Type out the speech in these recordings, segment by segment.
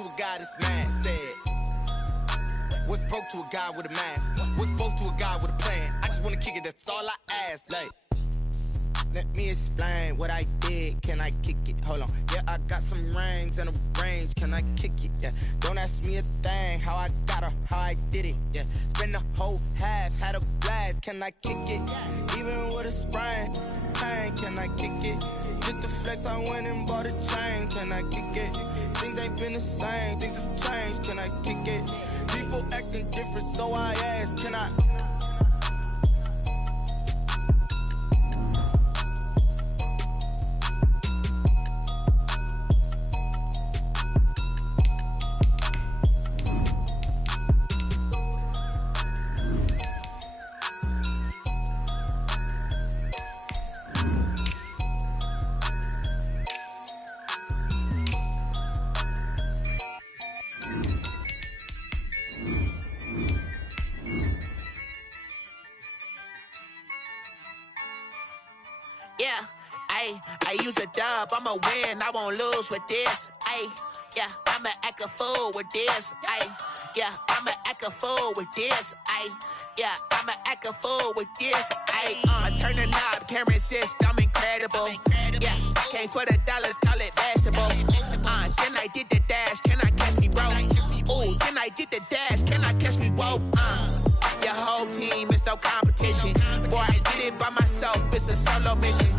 to a guy that's mad, said, what's broke to a guy with a mask? What's broke to a guy with a plan? I just wanna kick it, that's all I ask, like. Let me explain what I did, can I kick it? Hold on, yeah, I got some rings and a range, can I kick it? Yeah, don't ask me a thing, how I got her, how I did it, yeah. Spend the whole half, had a blast, can I kick it? Even with a sprain, pain, can I kick it? Just the flex, I went and bought a chain, can I kick it? Things ain't been the same, things have changed, can I kick it? People acting different, so I ask, can I? Yeah, I use a dub, I'ma win, I won't lose with this. Yeah, I'ma act a fool with this. Yeah, I'ma act a fool with this. Yeah, I'ma act a fool with this. I turn the knob, camera assist, I'm incredible. Yeah, came for the dollars, call it vegetable. Then I did the dash, can I catch me, bro? Ooh, then I did the dash, can I catch me, whoa? Your whole team is no competition. Boy, I did it by myself, it's a solo mission.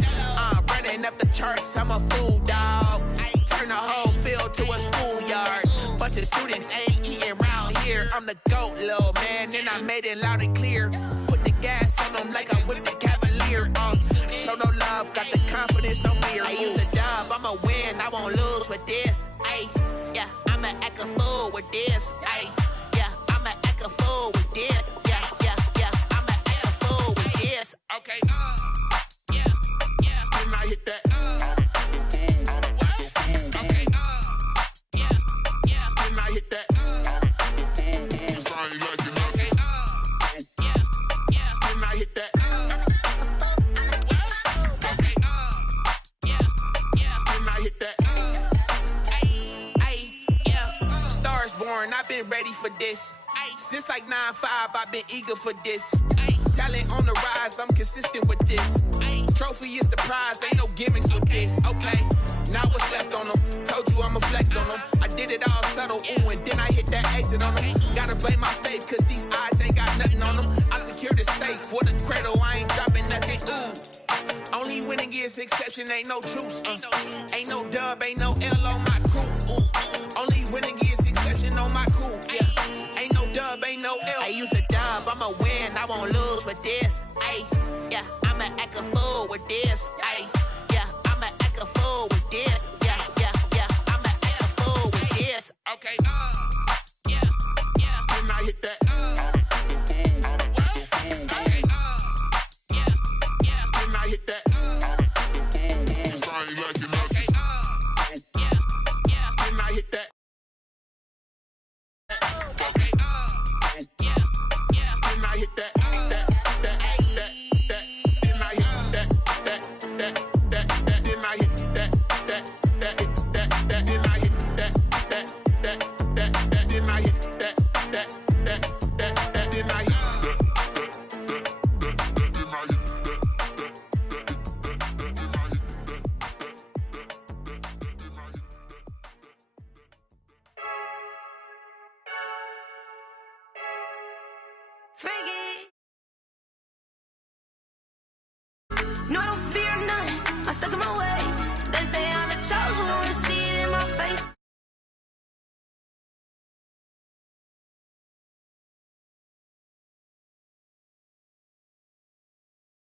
Running up the charts, I'm a fool, dog. Turn the whole field to a schoolyard. Bunch of students ain't eating round here. I'm the GOAT, little man, and I made it loud and clear. Put the gas on them like I'm with the Cavalier. Show no love, got the confidence, no fear. I use a dub, I'ma win, I won't lose with this. Yeah, I'ma act a fool with this. Yeah, I'ma act a fool with this. Yeah, I'ma act a fool with this. Okay, yeah, then I hit that. Okay, yeah, then I hit that. I ain't like it, okay, yeah, then I hit that. Okay, yeah, then I hit that. Yeah, stars born, I've been ready for this. Since like 9-5, I've been eager for this. Talent on the rise, I'm consistent with this. Trophy is the prize, ain't no gimmicks with this. Okay, now what's left on them? Told you I'ma flex on them. I did it all subtle, ooh, and then I hit that exit on them. Gotta blame my faith, cause these odds ain't got nothing on them. I secured the safe for the cradle, I ain't dropping nothing, ooh. Only winning is exception, ain't no truce. Ain't no dub, ain't no L on my crew. Ooh. Only winning is exception on my crew. Yeah, ain't no dub, ain't no L. I use a dub, I'ma win, I won't lose with this. Yeah, I'ma act a fool with this. Yeah, I'ma act a fool with this. Yeah, I'ma act a fool with this. Okay, yeah, then I hit that. Okay, yeah, then I hit that. I ain't like it, okay, yeah, then I hit that. Okay, yeah, then I hit that. No, I don't fear none. I'm stuck in my ways. They say I'm the chosen one, to see it in my face.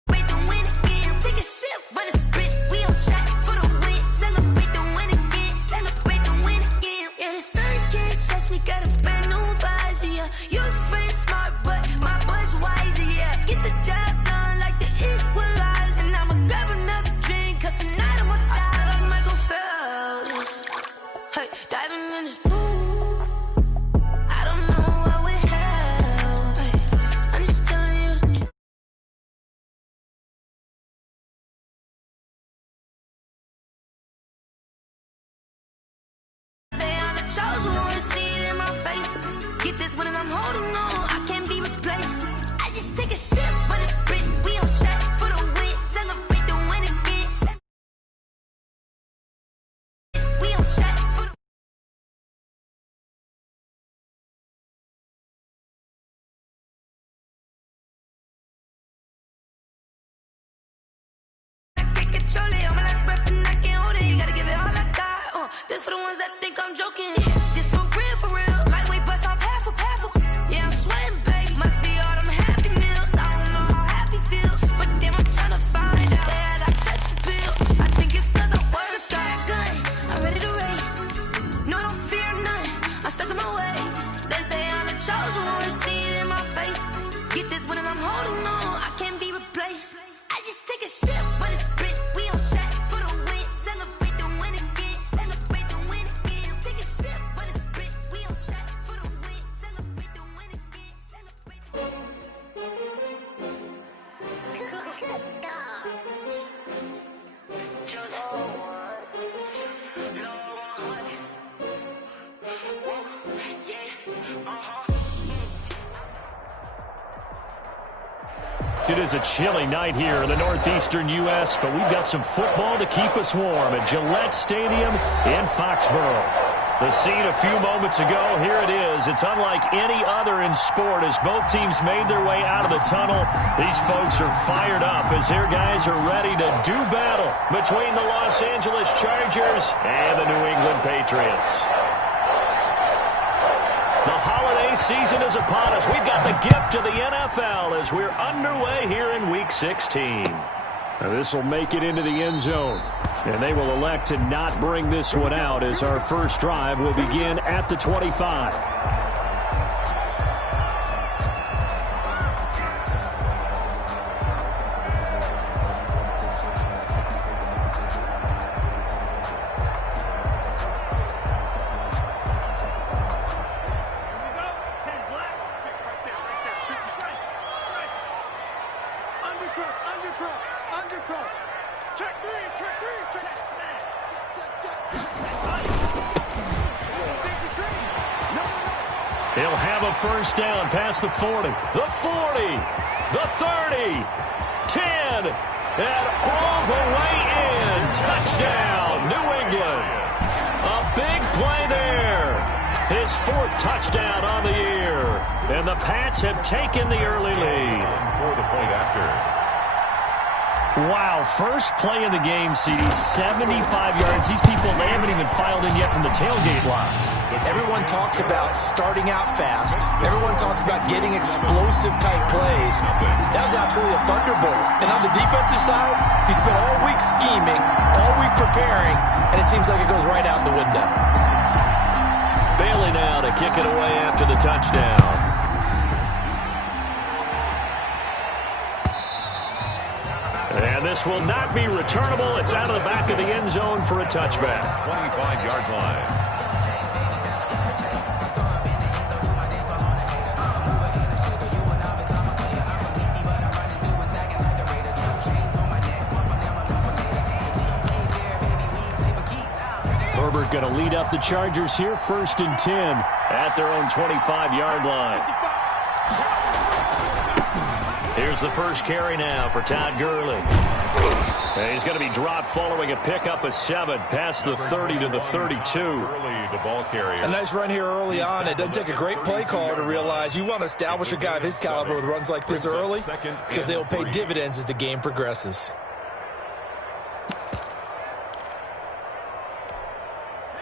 Wait, the win again. Take a sip, but it's spit. We on shot for the win. Celebrate the win again. Celebrate the win again. Yeah, the sun can't touch me. Got a brand new visor. Yeah, you're friend smart, but my boy's wiser. Yeah, get the job done like the equalizer. And I'ma grab another drink, cause tonight I'ma die like Michael Phelps. Hey, diving in this pool. I don't know what would help. Hey, I'm just telling you the truth. Say I'm the chosen one. holding on, I can't be replaced. I just take a sip, but it's written. We on track for the win. Celebrate the win again. We on track for the control it. On my last breath and I can't hold it. You gotta give it all I got. This for the ones that think I'm joking. This for real. Lightweight bust off half a. Yeah, I'm sweating, babe. Must be all them happy meals. I don't know how happy feels, but damn, I'm trying to find out. Say I got sex appeal. I think it's 'cause I work got gun. I'm ready to race. No, I don't fear none. I'm stuck in my ways. They say I'm the chosen one. See it in my face. Get this when I'm holding on. I can't be replaced. I just take a sip, but it's split. We on track for the win. Celebrate the win again. Celebrate the win again. Take a sip, but it's split. We on track for the win. Celebrate the win again. Celebrate the win. It is a chilly night here in the northeastern U.S., but we've got some football to keep us warm at Gillette Stadium in Foxborough. The scene a few moments ago, here it is. It's unlike any other in sport as both teams made their way out of the tunnel. These folks are fired up as their guys are ready to do battle between the Los Angeles Chargers and the New England Patriots. The holiday season is upon us. We've got the gift of the NFL as we're underway here in Week 16. Now this will make it into the end zone. And they will elect to not bring this one out as our first drive will begin at the 25. He'll have a first down past the 40, the 40, the 30, 10, and all the way in. Touchdown, New England. A big play there. His fourth touchdown on the year. And the Pats have taken the early lead. For the point after. Wow, first play of the game, CD, 75 yards. These people, they haven't even filed in yet from the tailgate lots. Everyone talks about starting out fast. Everyone talks about getting explosive-type plays. That was absolutely a thunderbolt. And on the defensive side, he spent all week scheming, all week preparing, and it seems like it goes right out the window. Bailey now to kick it away after the touchdown. And this will not be returnable. It's out of the back of the end zone for a touchback. 25-yard line. Herbert going to lead up the Chargers here, 1st and 10 at their own 25-yard line. Here's the first carry now for Todd Gurley. And he's going to be dropped following a pickup of 7 past the 30 to the 32. Gurley, the ball carrier. A nice run here early on. It doesn't take a great play caller to realize you want to establish a guy of his caliber with runs like this early because they'll pay dividends as the game progresses.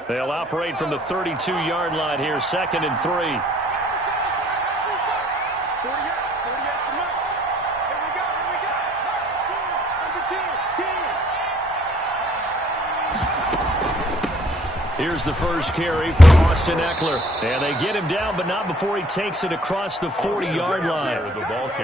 They'll operate from the 32-yard line here, 2nd and 3. Here's the first carry for Austin Eckler. And they get him down, but not before he takes it across the 40-yard line.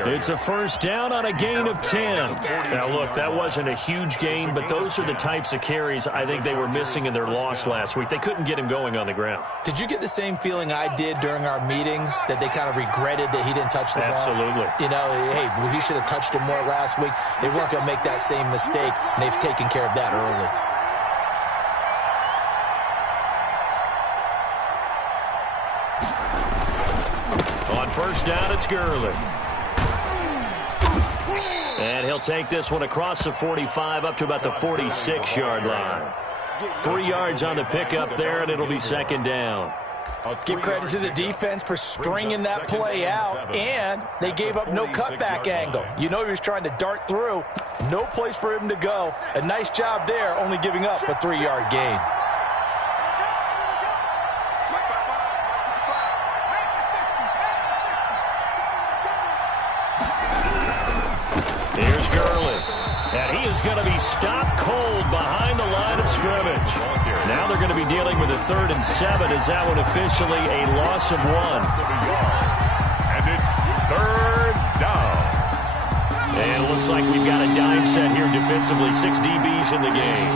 It's a first down on a gain of 10. Now, look, that wasn't a huge gain, but those are the types of carries I think they were missing in their loss last week. They couldn't get him going on the ground. Did you get the same feeling I did during our meetings, that they kind of regretted that he didn't touch the ball? Absolutely. You know, hey, he should have touched him more last week. They weren't going to make that same mistake, and they've taken care of that early. On first down, it's Gurley. And he'll take this one across the 45 up to about the 46-yard line. 3 yards on the pickup there, and it'll be second down. Give credit to the defense for stringing that play out, and they gave up no cutback angle. You know he was trying to dart through. No place for him to go. A nice job there, only giving up a 3-yard gain. Here's Gurley. And he is going to be stopped cold behind the line of scrimmage. Now they're going to be dealing with a 3rd and 7. Is that one officially a loss of 1? And it's 3rd down. And it looks like we've got a dime set here defensively. 6 DBs in the game.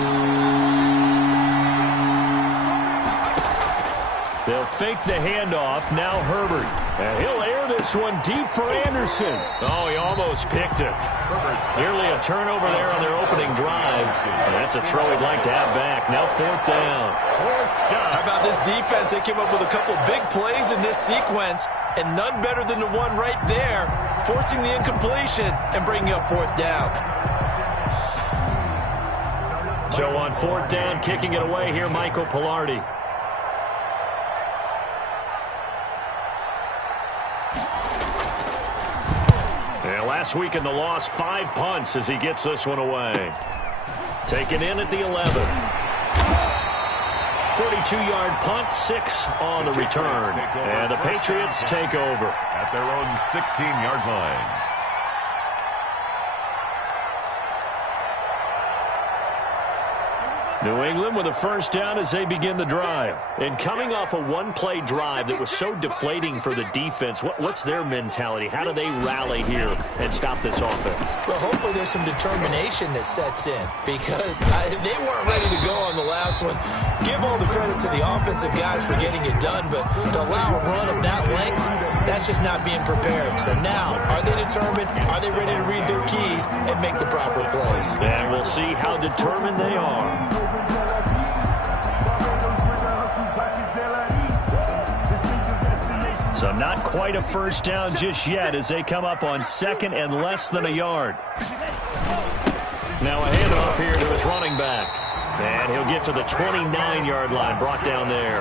They'll fake the handoff. Now Herbert. And he'll air this one deep for Anderson. Oh, he almost picked it. Nearly a turnover there on their opening drive. And that's a throw he'd like to have back. Now 4th down. How about this defense? They came up with a couple big plays in this sequence, and none better than the one right there, forcing the incompletion and bringing up 4th down. So on 4th down, kicking it away here, Michael Palardy. And last week in the loss, 5 punts as he gets this one away. Taken in at the 11. 42-yard punt, 6 on the return. And the Patriots take over. At their own 16-yard line. New England with a first down as they begin the drive. And coming off a one-play drive that was so deflating for the defense, what's their mentality? How do they rally here and stop this offense? Well, hopefully there's some determination that sets in, because they weren't ready to go on the last one. Give all the credit to the offensive guys for getting it done, but to allow a run of that length, that's just not being prepared. So now, are they determined? Are they ready to read their keys and make the proper plays? And we'll see how determined they are. So not quite a first down just yet as they come up on 2nd and less than a yard. Now a handoff here to his running back. And he'll get to the 29-yard line, brought down there.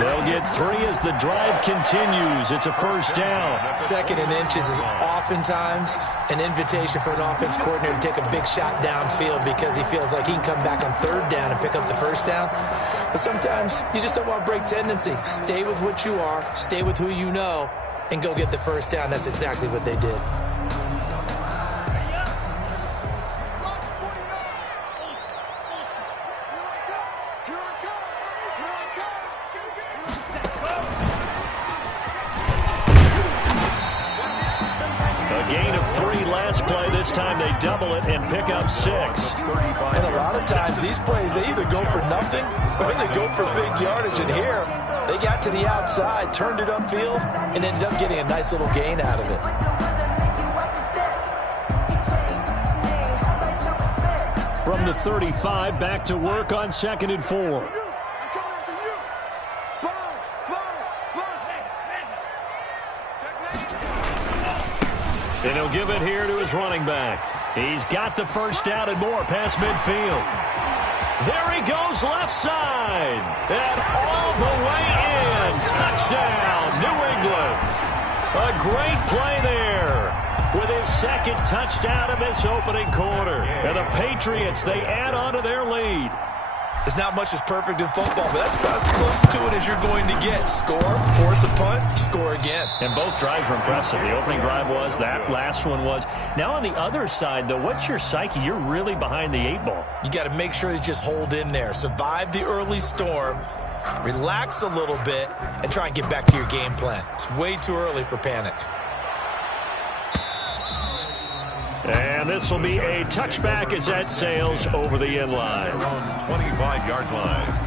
They'll get 3 as the drive continues. It's a first down. 2nd and inches is oftentimes an invitation for an offense coordinator to take a big shot downfield because he feels like he can come back on 3rd down and pick up the first down. But sometimes you just don't want to break tendency. Stay with what you are, stay with who you know, and go get the first down. That's exactly what they did. This time they double it and pick up 6. And a lot of times these plays, they either go for nothing or they go for big yardage. And here, they got to the outside, turned it upfield, and ended up getting a nice little gain out of it. From the 35, back to work on 2nd and 4. And he'll give it here to his running back. He's got the first down and more past midfield. There he goes left side. And all the way in. Touchdown, New England. A great play there with his 2nd touchdown in this opening quarter. And the Patriots, they add on to their lead. There's not much that's perfect in football, but that's about as close to it as you're going to get. Score, force a punt, score again. And both drives were impressive. The opening drive was, that last one was. Now on the other side, though, what's your psyche? You're really behind the 8 ball. You got to make sure you just hold in there. Survive the early storm, relax a little bit, and try and get back to your game plan. It's way too early for panic. And this will be a touchback as that sails over the end line. 25-yard line.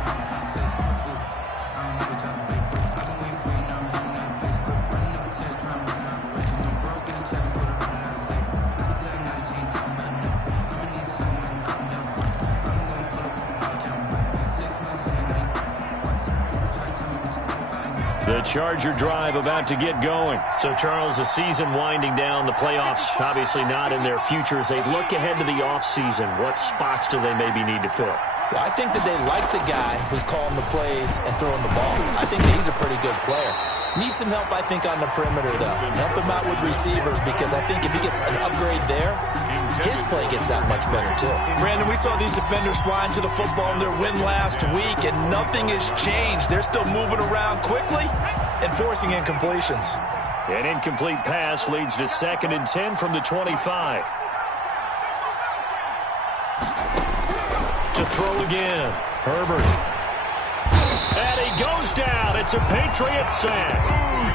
The Charger drive about to get going. So, Charles, the season winding down, the playoffs obviously not in their future. As they look ahead to the offseason, what spots do they maybe need to fill? Well, I think that they like the guy who's calling the plays and throwing the ball. I think that he's a pretty good player. Needs some help, I think, on the perimeter, though. Help him out with receivers, because I think if he gets an upgrade there, his play gets that much better, too. Brandon, we saw these defenders flying to the football in their win last week, and nothing has changed. They're still moving around quickly and forcing incompletions. An incomplete pass leads to 2nd and 10 from the 25. To throw again. Herbert. And he goes down. It's a Patriots sack.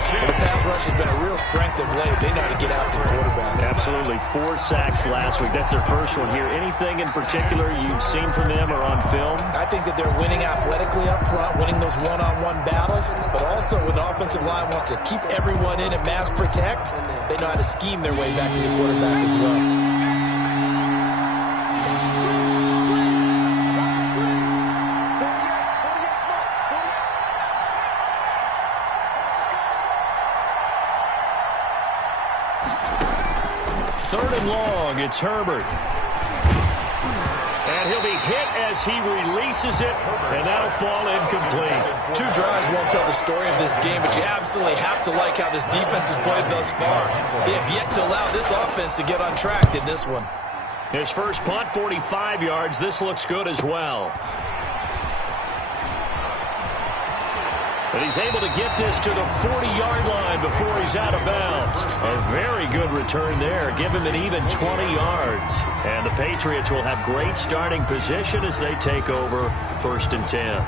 The pass rush has been a real strength of late. They know how to get after the quarterback. Absolutely. 4 sacks last week. That's their first one here. Anything in particular you've seen from them or on film? I think that they're winning athletically up front, winning those one-on-one battles, but also when the offensive line wants to keep everyone in and mass protect, they know how to scheme their way back to the quarterback as well. It's Herbert. And he'll be hit as he releases it, and that'll fall incomplete. 2 drives won't tell the story of this game, but you absolutely have to like how this defense has played thus far. They have yet to allow this offense to get on track in this one. His first punt, 45 yards. This looks good as well. But he's able to get this to the 40-yard line before he's out of bounds. A very good return there. Give him an even 20 yards. And the Patriots will have great starting position as they take over 1st and 10.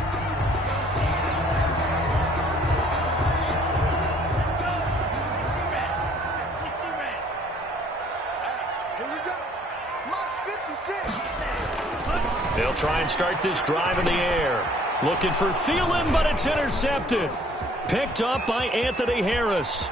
They'll try and start this drive in the air. Looking for Thielen, but it's intercepted. Picked up by Anthony Harris.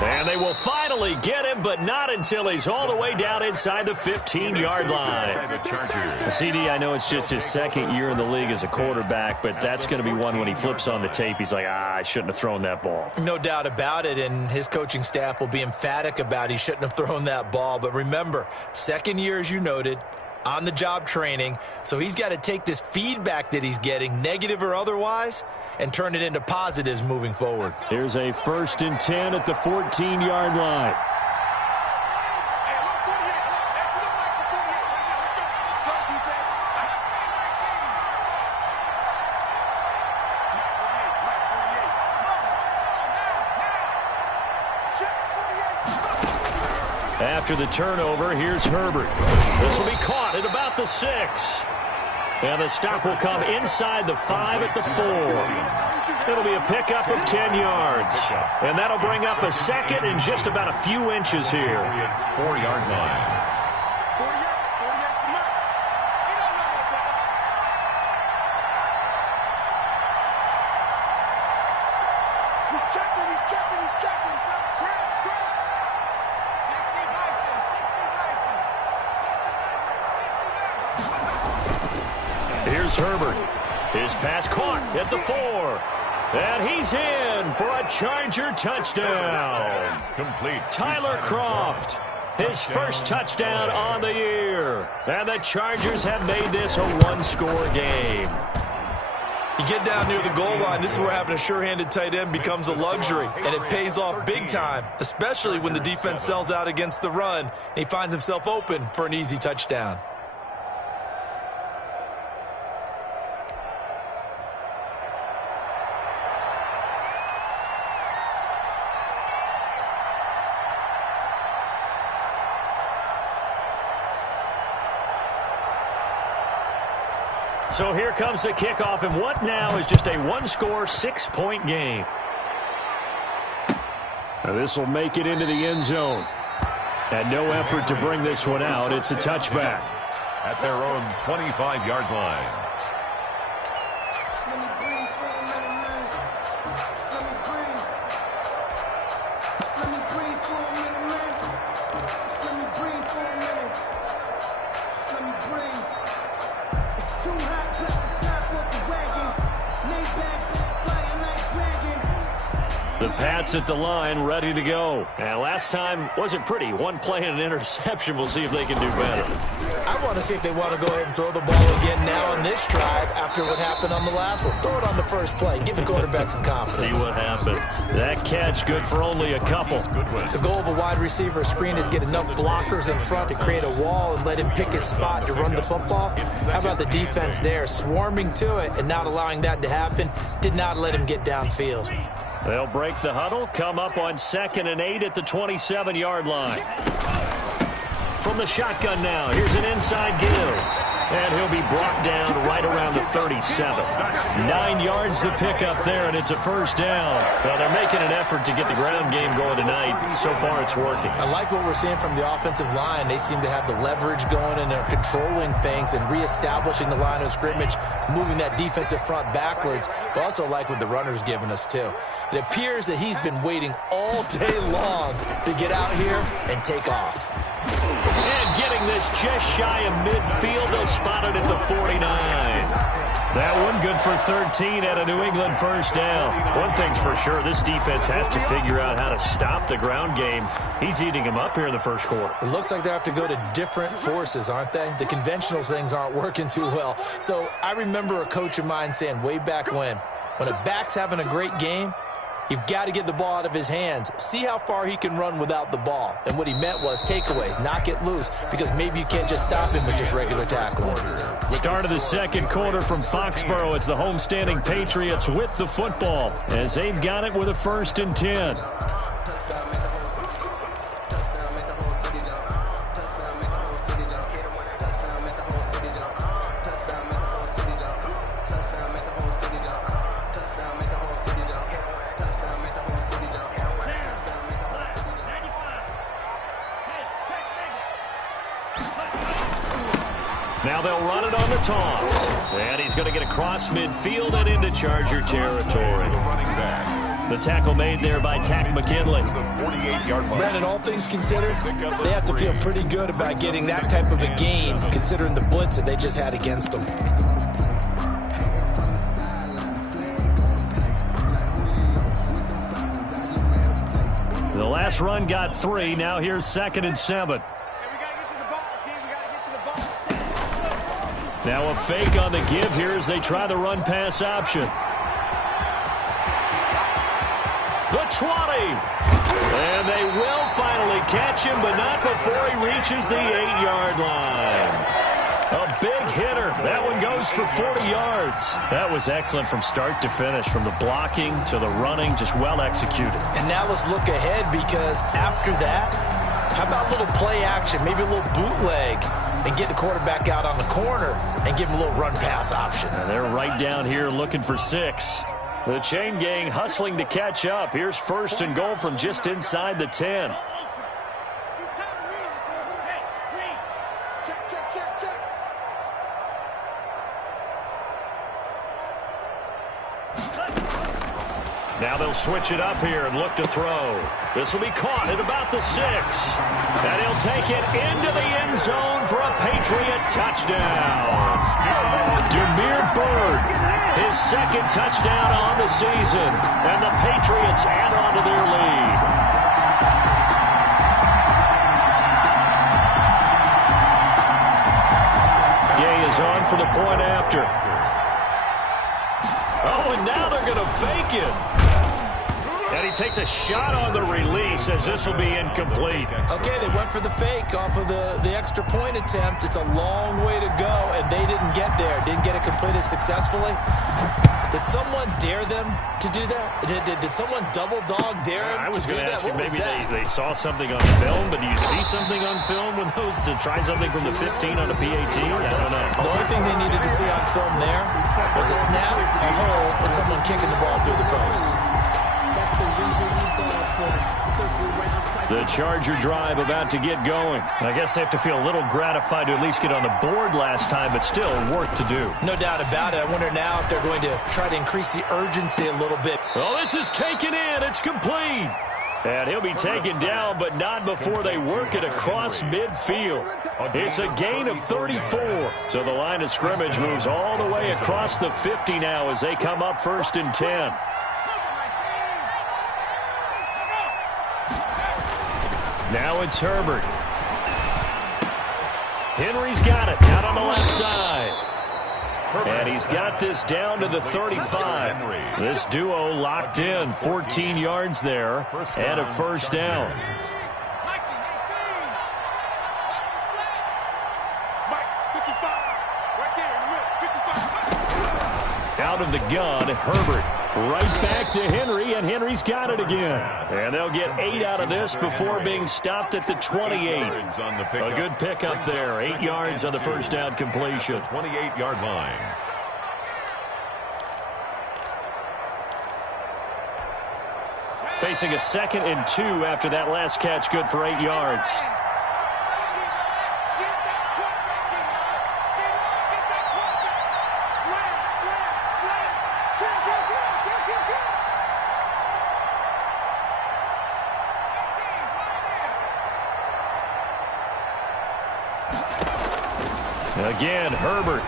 And they will finally get him, but not until he's all the way down inside the 15-yard line. CD, I know it's just his 2nd year in the league as a quarterback, but that's going to be one when he flips on the tape. He's like, I shouldn't have thrown that ball. No doubt about it, and his coaching staff will be emphatic about he shouldn't have thrown that ball. But remember, 2nd year, as you noted, on-the-job training, so he's got to take this feedback that he's getting, negative or otherwise, and turn it into positives moving forward. Here's a 1st and 10 at the 14-yard line. After the turnover, here's Herbert. This will be caught at about the 6. And the stop will come inside the 5 at the 4. It'll be a pickup of 10 yards. And that'll bring up a 2nd and just about a few inches here. It's 4-yard line. Here's Herbert. His pass caught at the 4. And he's in for a Charger touchdown. Complete. Tyler Kroft, his first touchdown on the year. And the Chargers have made this a 1-score game. You get down near the goal line, this is where having a sure-handed tight end becomes a luxury, and it pays off big time, especially when the defense sells out against the run, and he finds himself open for an easy touchdown. So here comes the kickoff, and what now is just a 1-score, 6-point game. This will make it into the end zone. And no effort to bring this one out. It's a touchback. At their own 25-yard line. Too hot, check the time. The Pats at the line, ready to go. And last time wasn't pretty. One play and an interception. We'll see if they can do better. I want to see if they want to go ahead and throw the ball again now on this drive after what happened on the last one. Throw it on the first play. Give the quarterback some confidence. See what happens. That catch good for only a couple. The goal of a wide receiver screen is get enough blockers in front to create a wall and let him pick his spot to run the football. How about the defense there, swarming to it and not allowing that to happen? Did not let him get downfield. They'll break the huddle, come up on 2nd and 8 at the 27-yard line. From the shotgun now, here's an inside give. And he'll be brought down right around the 37. 9 yards to pick up there, and it's a first down. Well, they're making an effort to get the ground game going tonight. So far, it's working. I like what we're seeing from the offensive line. They seem to have the leverage going, and they're controlling things and reestablishing the line of scrimmage, moving that defensive front backwards, but also like what the runner's giving us, too. It appears that he's been waiting all day long to get out here and take off. And getting this just shy of midfield, they'll spot it at the 49. That one good for 13 at a New England first down. One thing's for sure, this defense has to figure out how to stop the ground game. He's eating them up here in the first quarter. It looks like they have to go to different forces, aren't they? The conventional things aren't working too well. So I remember a coach of mine saying way back when a back's having a great game, you've got to get the ball out of his hands. See how far he can run without the ball. And what he meant was takeaways, knock it loose, because maybe you can't just stop him with just regular tackling. Start of the second quarter from Foxborough. It's the homestanding Patriots with the football as they've got it with a 1st and 10. Now they'll run it on the toss. And he's going to get across midfield and into Charger territory. The tackle made there by Tack McKinley. Brandon, all things considered, they have to feel pretty good about getting that type of a gain, considering the blitz that they just had against them. The last run got 3. Now here's 2nd and 7. Now a fake on the give here as they try the run-pass option. The 20. And they will finally catch him, but not before he reaches the 8-yard line. A big hitter. That one goes for 40 yards. That was excellent from start to finish, from the blocking to the running, just well executed. And now let's look ahead, because after that, how about a little play action, maybe a little bootleg, and get the quarterback out on the corner and give him a little run-pass option. And they're right down here looking for 6. The chain gang hustling to catch up. Here's 1st and goal from just inside the 10. Now they'll switch it up here and look to throw. This will be caught at about the 6. And he'll take it into the end zone for a Patriot touchdown. Damiere Byrd, his 2nd touchdown on the season. And the Patriots add on to their lead. Gay is on for the point after. Oh, and now they're going to fake it. And he takes a shot on the release as this will be incomplete. Okay, they went for the fake off of the extra point attempt. It's a long way to go, and they didn't get there. Didn't get it completed successfully. Did someone dare them to do that? Did someone double dog dare them I was to do going to that? ask you, What maybe was that? they saw something on film, but do you see something on film with those to try something from the 15 on a PAT? I don't know. The only thing they needed to see on film there was a snap, a hole, and someone kicking the ball through the post. The Charger drive about to get going. I guess they have to feel a little gratified to at least get on the board last time, but still work to do. No doubt about it. I wonder now if they're going to try to increase the urgency a little bit. Well, this is taken in. It's complete. And he'll be taken down, but not before they work it across midfield. It's a gain of 34. So the line of scrimmage moves all the way across the 50 now as they come up 1st and 10. Now it's Herbert. Henry's got it out on the left side. And he's got this down to the 35. This duo locked in, 14 yards there, and a first down. Out of the gun, Herbert. Right back to Henry, and Henry's got it again. And they'll get 8 out of this before being stopped at the 28. A good pickup there. 8 yards on the first down completion. 28-yard line. Facing a 2nd and 2 after that last catch, good for 8 yards. Again, Herbert.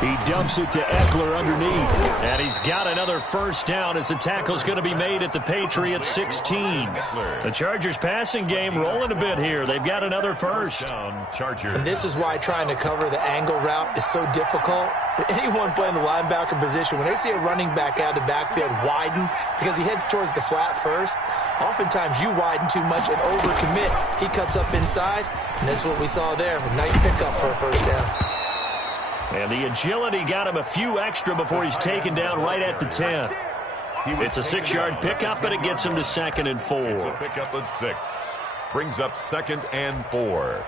He dumps it to Eckler underneath. And he's got another first down as the tackle's going to be made at the Patriots 16. The Chargers passing game rolling a bit here. They've got another first. And this is why trying to cover the angle route is so difficult. Anyone playing the linebacker position, when they see a running back out of the backfield widen because he heads towards the flat first, oftentimes you widen too much and overcommit. He cuts up inside, and that's what we saw there. A nice pickup for a first down. And the agility got him a few extra before he's taken down right at the 10. It's a 6-yard pickup, but it gets him to 2nd and 4. It's a pickup of 6. Brings up 2nd and 4.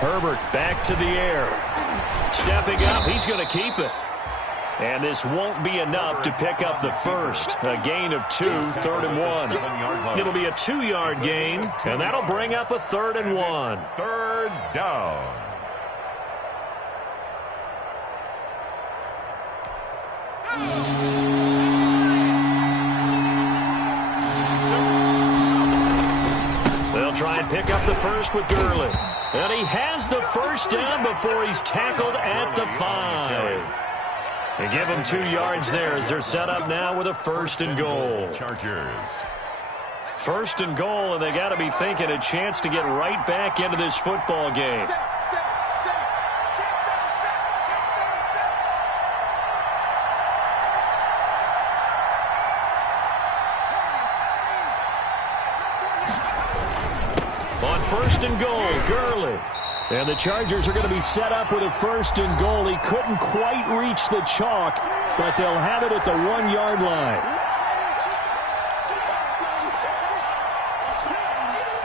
Herbert back to the air. Stepping up, he's going to keep it. And this won't be enough to pick up the first. A gain of 2, 3rd and 1. It'll be a 2-yard gain, and that'll bring up a 3rd and 1. 3rd down. They'll try and pick up the first with Gurley. And he has the first down before he's tackled at the 5. They give him 2 yards there as they're set up now with a 1st and goal. Chargers. 1st and goal, and they got to be thinking a chance to get right back into this football game. On 1st and goal, Gurley. And the Chargers are going to be set up with a 1st and goal. He couldn't quite reach the chalk, but they'll have it at the 1-yard line.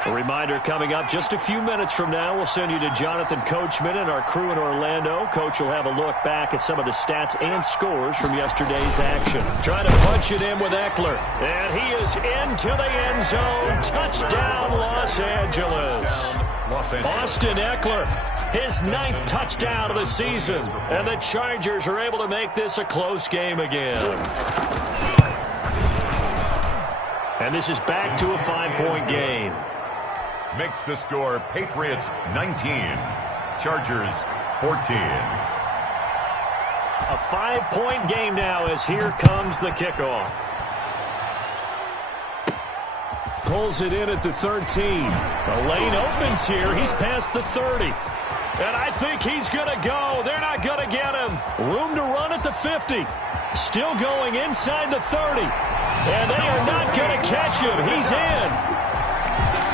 A reminder coming up just a few minutes from now. We'll send you to Jonathan Coachman and our crew in Orlando. Coach will have a look back at some of the stats and scores from yesterday's action. Trying to punch it in with Eckler. And he is into the end zone. Touchdown, Los Angeles. Austin Eckler, his 9th touchdown of the season. And the Chargers are able to make this a close game again. And this is back to a 5-point game. Makes the score Patriots 19, Chargers 14. A 5-point game now as here comes the kickoff. Pulls it in at the 13. The lane opens here. He's past the 30. And I think he's going to go. They're not going to get him. Room to run at the 50. Still going inside the 30. And they are not going to catch him. He's in.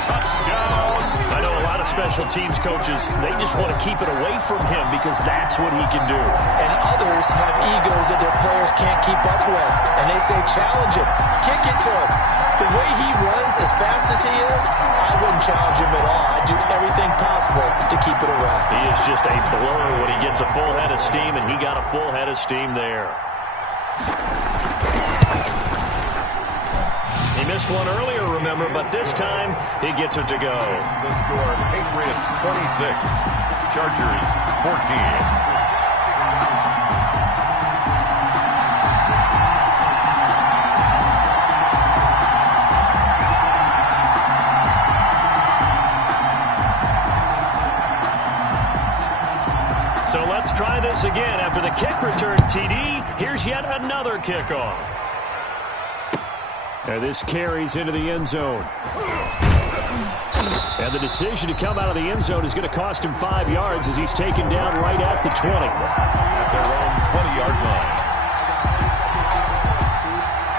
Touchdown. I know a lot of special teams coaches, they just want to keep it away from him because that's what he can do. And others have egos that their players can't keep up with. And they say, challenge him. Kick it to him. The way he runs as fast as he is, I wouldn't challenge him at all. I'd do everything possible to keep it away. He is just a blur when he gets a full head of steam, and he got a full head of steam there. He missed one earlier, remember, but this time he gets it to go. The score, Patriots 26, Chargers 14. So let's try this again. After the kick return TD, here's yet another kickoff. And this carries into the end zone. And the decision to come out of the end zone is going to cost him 5 yards as he's taken down right at the 20. At their own 20-yard line.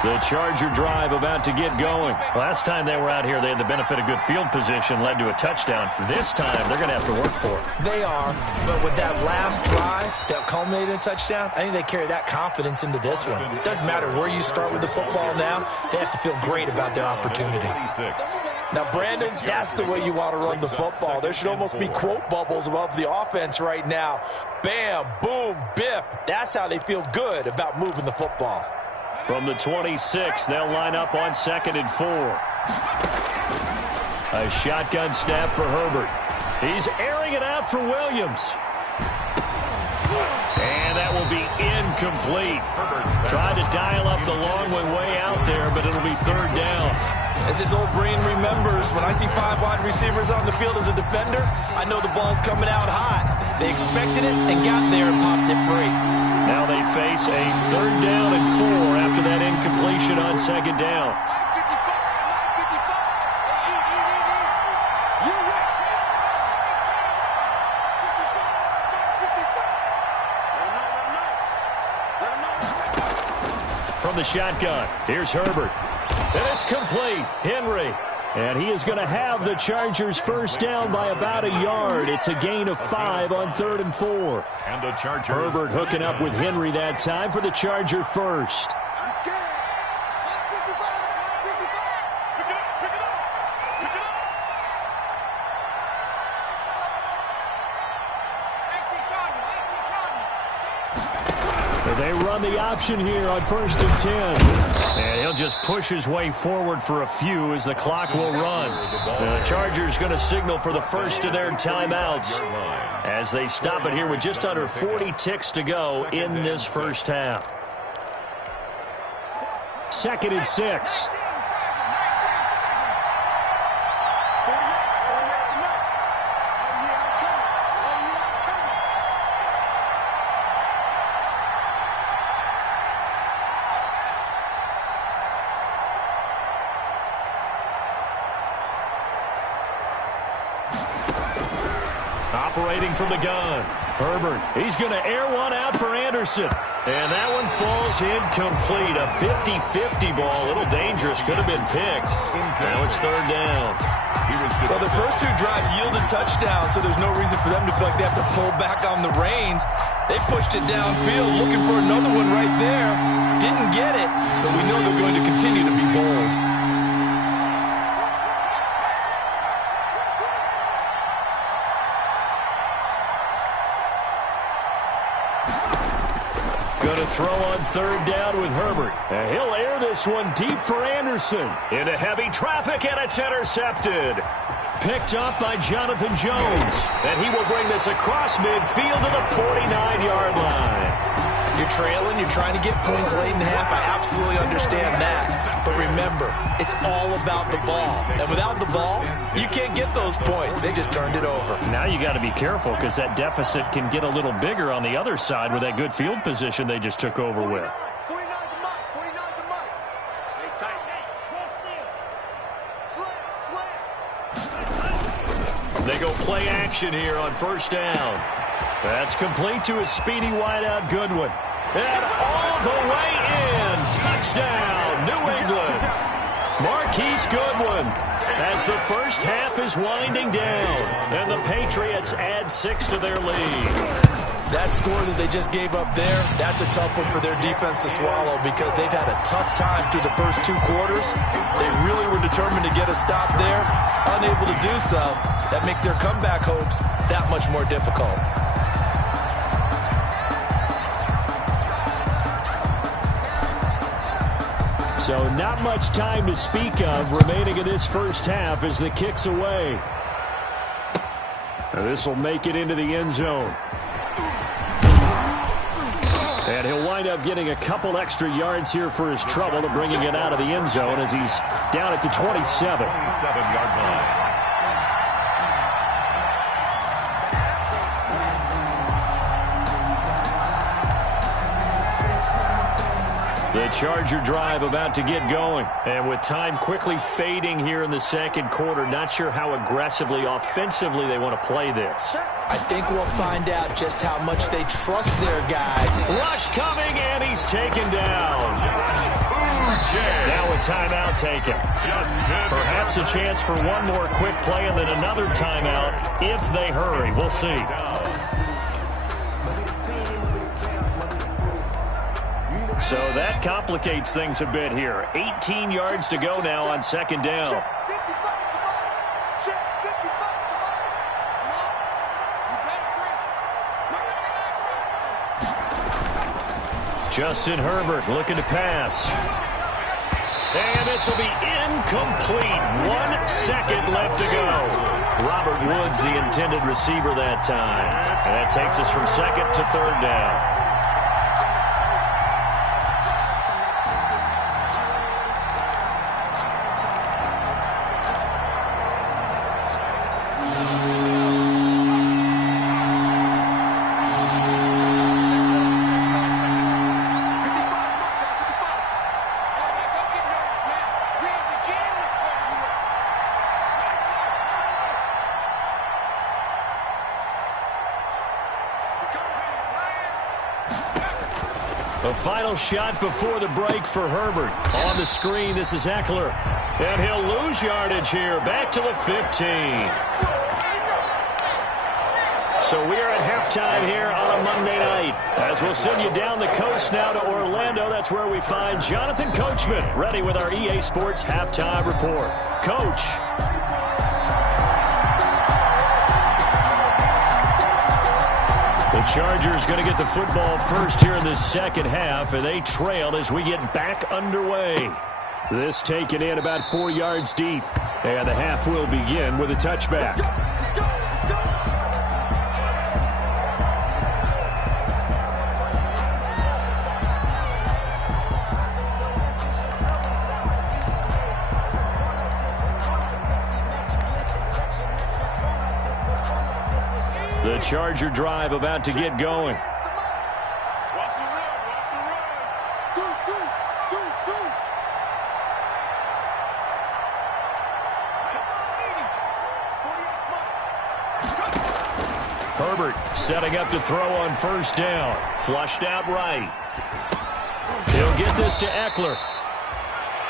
The Charger drive about to get going. Last time they were out here, they had the benefit of good field position, led to a touchdown. This time, they're going to have to work for it. They are, but with that last drive that culminated in a touchdown, I think they carry that confidence into this one. It doesn't matter where you start with the football now. They have to feel great about their opportunity. Now, Brandon, that's the way you want to run the football. There should almost be quote bubbles above the offense right now. Bam, boom, biff. That's how they feel good about moving the football. From the 26, they'll line up on 2nd and 4. A shotgun snap for Herbert. He's airing it out for Williams. And that will be incomplete. Tried to dial up the long way out there, but it'll be 3rd down. As his old brain remembers, when I see 5 wide receivers on the field as a defender, I know the ball's coming out hot. They expected it and got there and popped it free. Now they face a 3rd down and 4 after that incompletion on 2nd down. From the shotgun, here's Herbert. And it's complete. Henry. And he is going to have the Chargers first down by about a yard. It's a gain of 5 on 3rd and 4. And the Chargers. Herbert hooking up with Henry that time for the Charger first. They run the option here on 1st and 10. And he'll just push his way forward for a few as the clock will run. The Chargers going to signal for the first of their timeouts as they stop it here with just under 40 ticks to go in this first half. 2nd and 6. Operating from the gun. Herbert, he's going to air one out for Anderson. And that one falls incomplete. A 50-50 ball. A little dangerous. Could have been picked. Now it's 3rd down. Well, the first 2 drives yielded touchdowns, so there's no reason for them to feel like they have to pull back on the reins. They pushed it downfield, looking for another one right there. Didn't get it, but we know they're going to continue to be bold. Going to throw on 3rd down with Herbert. And he'll air this one deep for Anderson. Into heavy traffic, and it's intercepted. Picked up by Jonathan Jones. And he will bring this across midfield to the 49-yard line. You're trailing, you're trying to get points late in half. I absolutely understand that. But remember, it's all about the ball. And without the ball, you can't get those points. They just turned it over. Now you got to be careful because that deficit can get a little bigger on the other side with that good field position they just took over with. They go play action here on 1st down. That's complete to a speedy wideout Goodwin. And all the way in. Touchdown, New England. Marquise Goodwin as the first half is winding down. And the Patriots add 6 to their lead. That score that they just gave up there, that's a tough one for their defense to swallow because they've had a tough time through the first 2 quarters. They really were determined to get a stop there. Unable to do so, that makes their comeback hopes that much more difficult. So not much time to speak of remaining in this first half as the kick's away. This will make it into the end zone. And he'll wind up getting a couple extra yards here for his trouble to bringing it out of the end zone as he's down at the 27. 27-yard line. The Charger drive about to get going. And with time quickly fading here in the second quarter, not sure how aggressively, offensively they want to play this. I think we'll find out just how much they trust their guy. Rush coming, and he's taken down. Now a timeout taken. Perhaps a chance for one more quick play and then another timeout if they hurry. We'll see. So that complicates things a bit here. 18 yards to go now on second down. Justin Herbert looking to pass. And this will be incomplete. 1 second left to go. Robert Woods, the intended receiver that time. And that takes us from second to third down. A final shot before the break for Herbert. On the screen, this is Eckler. And he'll lose yardage here. Back to the 15. So we are at halftime here on a Monday night. As we'll send you down the coast now to Orlando, that's where we find Jonathan Coachman, ready with our EA Sports Halftime Report. Coach. The Chargers going to get the football first here in the second half, and they trail as we get back underway. This taken in about 4 yards deep, and the half will begin with a touchback. The Charger drive about to get going. Herbert setting up to throw on first down. Flushed out right. He'll get this to Eckler.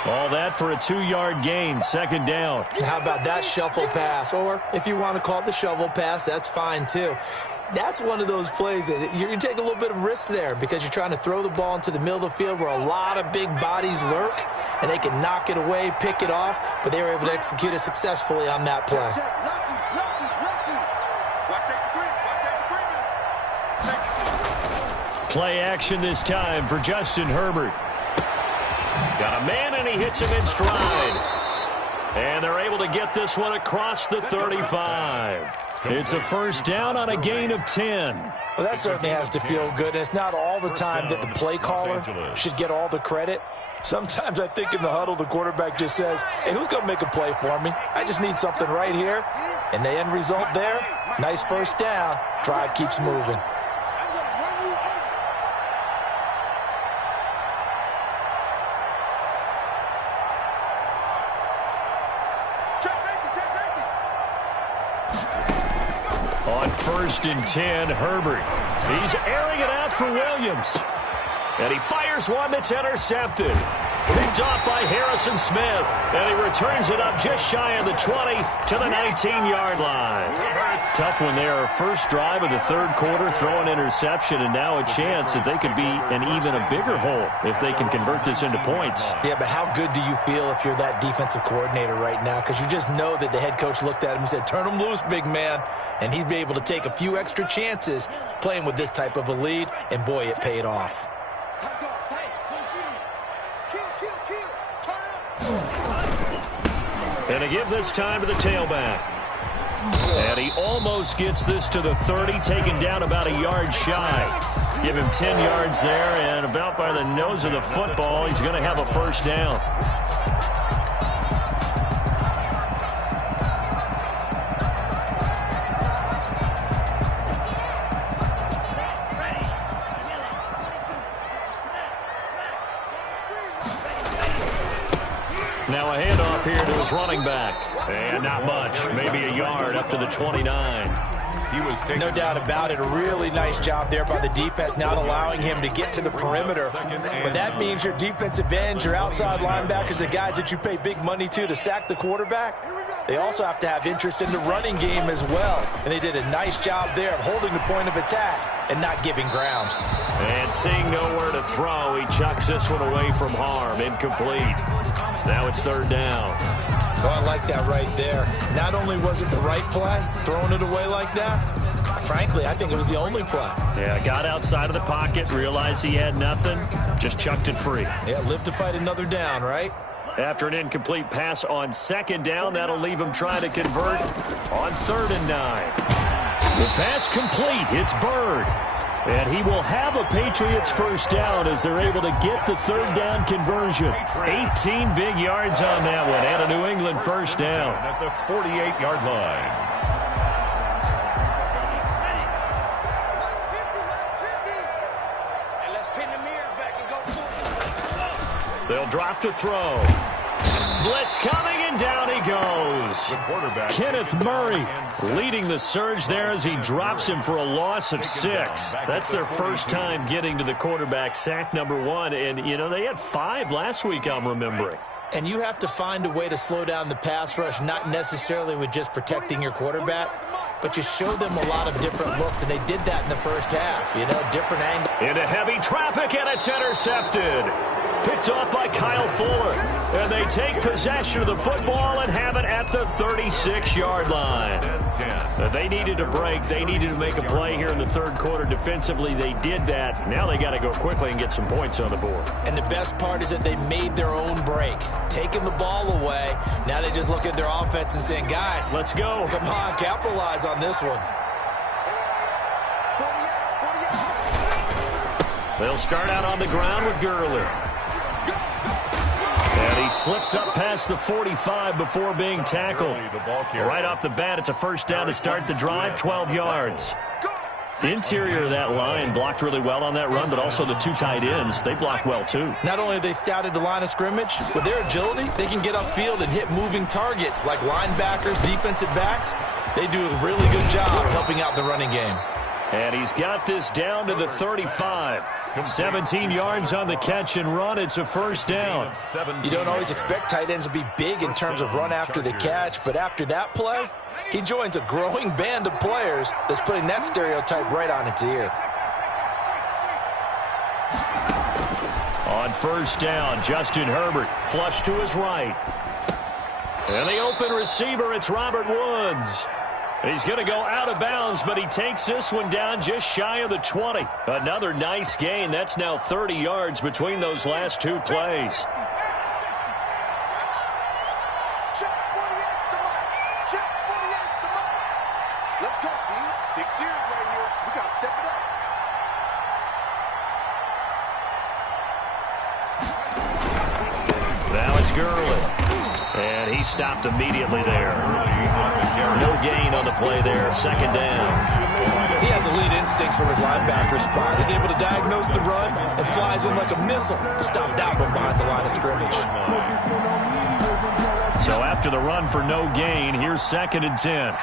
All that for a 2-yard gain, second down. How about that shuffle pass? Or if you want to call it the shovel pass, that's fine too. That's one of those plays that you take a little bit of risk there because you're trying to throw the ball into the middle of the field where a lot of big bodies lurk, and they can knock it away, pick it off, but they were able to execute it successfully on that play. Play action this time for Justin Herbert. Got a man, and he hits him in stride. And they're able to get this one across the 35. It's a first down on a gain of 10. Well, that certainly has to feel good. And it's not all the time that the play caller should get all the credit. Sometimes I think in the huddle, the quarterback just says, hey, who's going to make a play for me? I just need something right here. And the end result there, nice first down. Drive keeps moving. On 1st and 10, Herbert. He's airing it out for Williams. And he fires one that's intercepted. Picked off by Harrison Smith. And he returns it up just shy of the 20 to the 19-yard line. Tough one there. First drive of the third quarter, throw an interception, and now a chance that they could be in even a bigger hole if they can convert this into points. Yeah, but how good do you feel if you're that defensive coordinator right now? Because you just know that the head coach looked at him and said, turn him loose, big man. And he'd be able to take a few extra chances playing with this type of a lead, and boy, it paid off. And to give this time to the tailback. And he almost gets this to the 30, taken down about a yard shy. Give him 10 yards there, and about by the nose of the football, he's going to have a first down. Now a handoff here to his running back. And not much, maybe a yard up to the 29. No doubt about it. A really nice job there by the defense, not allowing him to get to the perimeter. But that means your defensive ends, your outside linebackers, the guys that you pay big money to sack the quarterback, they also have to have interest in the running game as well. And they did a nice job there of holding the point of attack and not giving ground. And seeing nowhere to throw, he chucks this one away from harm. Incomplete. Now it's third down. Oh, I like that right there. Not only was it the right play, throwing it away like that, frankly, I think it was the only play. Yeah, got outside of the pocket, realized he had nothing, just chucked it free. Yeah, live to fight another down, right? After an incomplete pass on second down, that'll leave him trying to convert on 3rd and 9. The pass complete. It's Byrd. And he will have a Patriots first down as they're able to get the 3rd down conversion. 18 big yards on that one, and a New England first down. At the 48-yard line. They'll drop to throw. Blitz coming, and down he goes. Kenneth Murray leading the surge there as he drops him for a loss of 6. That's their first time getting to the quarterback, sack number 1. And, you know, they had 5 last week, I'm remembering. And you have to find a way to slow down the pass rush, not necessarily with just protecting your quarterback, but you show them a lot of different looks, and they did that in the first half. You know, different angles. Into heavy traffic, and it's intercepted. Picked off by Kyle Fuller. And they take possession of the football and have it at the 36-yard line. They needed a break. They needed to make a play here in the 3rd quarter. Defensively, they did that. Now they got to go quickly and get some points on the board. And the best part is that they made their own break. Taking the ball away. Now they just look at their offense and saying, guys, let's go. Come on, capitalize on this one. They'll start out on the ground with Gurley. And he slips up past the 45 before being tackled. Right off the bat, it's a first down to start the drive, 12 yards. Interior of that line blocked really well on that run, but also the 2 tight ends, they blocked well too. Not only have they scouted the line of scrimmage, with their agility, they can get upfield and hit moving targets like linebackers, defensive backs. They do a really good job helping out the running game. And he's got this down to the 35. 17 yards on the catch and run. It's a first down. You don't always expect tight ends to be big in terms of run after the catch, but after that play, he joins a growing band of players that's putting that stereotype right on its ear. On first down, Justin Herbert flush to his right. And the open receiver, it's Robert Woods. He's going to go out of bounds, but he takes this one down just shy of the 20. Another nice gain. That's now 30 yards between those last 2 plays. Now it's Gurley. And he stopped immediately there. No gain on the play there. Second down. He has elite instincts from his linebacker spot. He's able to diagnose the run and flies in like a missile to stop that one behind the line of scrimmage. So after the run for no gain, here's 2nd and 10.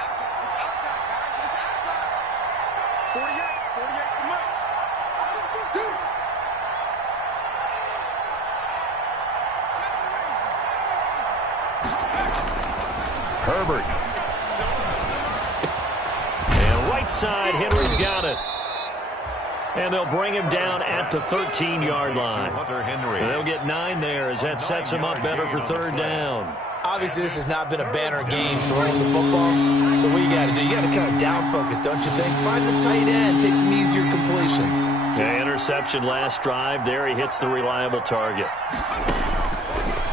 Herbert. And right side, Henry's got it. And they'll bring him down at the 13-yard line. And they'll get 9 there as that sets him up better for 3rd down. Obviously, this has not been a banner game throwing the football. So what you got to do? You got to kind of down focus, don't you think? Find the tight end, take some easier completions. Yeah, interception last drive. There he hits the reliable target.